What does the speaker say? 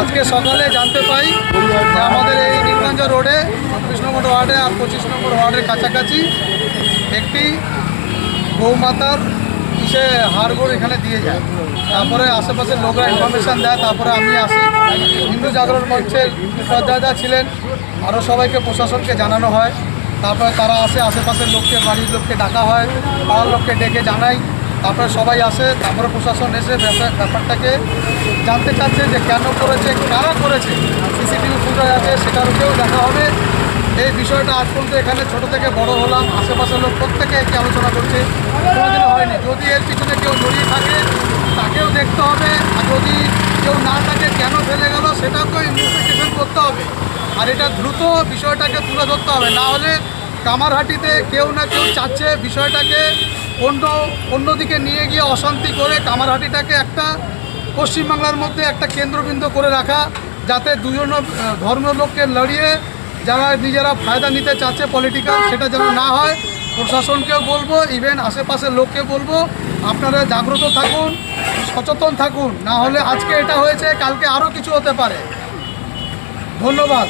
আজকে সকালে জানতে পাই যে আমাদের এই নিমগঞ্জ রোডে 24 নম্বর ওয়ার্ডে আর 25 নম্বর ওয়ার্ডের কাছাকাছি একটি গৌমাতার ইসে হাড়গোড় এখানে দিয়ে যায়। তারপরে আশেপাশের লোকরা ইনফরমেশান দেয়, তারপরে আমি আসি। হিন্দু জাগরণ মঞ্চের উপাধ্যায়রা ছিলেন, আরও সবাইকে প্রশাসনকে জানানো হয়। তারপরে তারা আসে, আশেপাশের লোককে, বাড়ির লোককে ডাকা হয়, পাড়ার লোককে ডেকে জানাই। তারপরে সবাই আসে, তারপরে প্রশাসন এসে ব্যাপারটাকে জানতে চাচ্ছে যে কেন করেছে, কারা করেছে। সিসিটিভি ফুটেজ আছে, সেটারও দেখা হবে। এই বিষয়টা আজ পর্যন্ত এখানে ছোটো থেকে বড় হলাম, আশেপাশের লোক প্রত্যেকে একটি আলোচনা করছে, কোনোদিনও হয়নি। যদি এর পিছনে কেউ জড়িয়ে থাকে তাকেও দেখতে হবে, আর যদি কেউ না থাকে কেন ফেলে গেল সেটাকেও ইনভেস্টিগেশন করতে হবে। আর এটা দ্রুত বিষয়টাকে তুলে ধরতে হবে, না হলে কামারহাটিতে কেউ না কেউ চাচ্ছে বিষয়টাকে অন্যদিকে নিয়ে গিয়ে অশান্তি করে কামারহাটিটাকে একটা পশ্চিমবাংলার মধ্যে একটা কেন্দ্রবিন্দু করে রাখা, যাতে দুজন ধর্মের লোককে লড়িয়ে যারা নিজেরা ফায়দা নিতে চাচ্ছে পলিটিক্যাল, সেটা যেন না হয়। প্রশাসনকেও বলবো, ইভেন আশেপাশের লোককে বলবো, আপনারা জাগ্রত থাকুন, সচেতন থাকুন, না হলে আজকে এটা হয়েছে, কালকে আরও কিছু হতে পারে। ধন্যবাদ।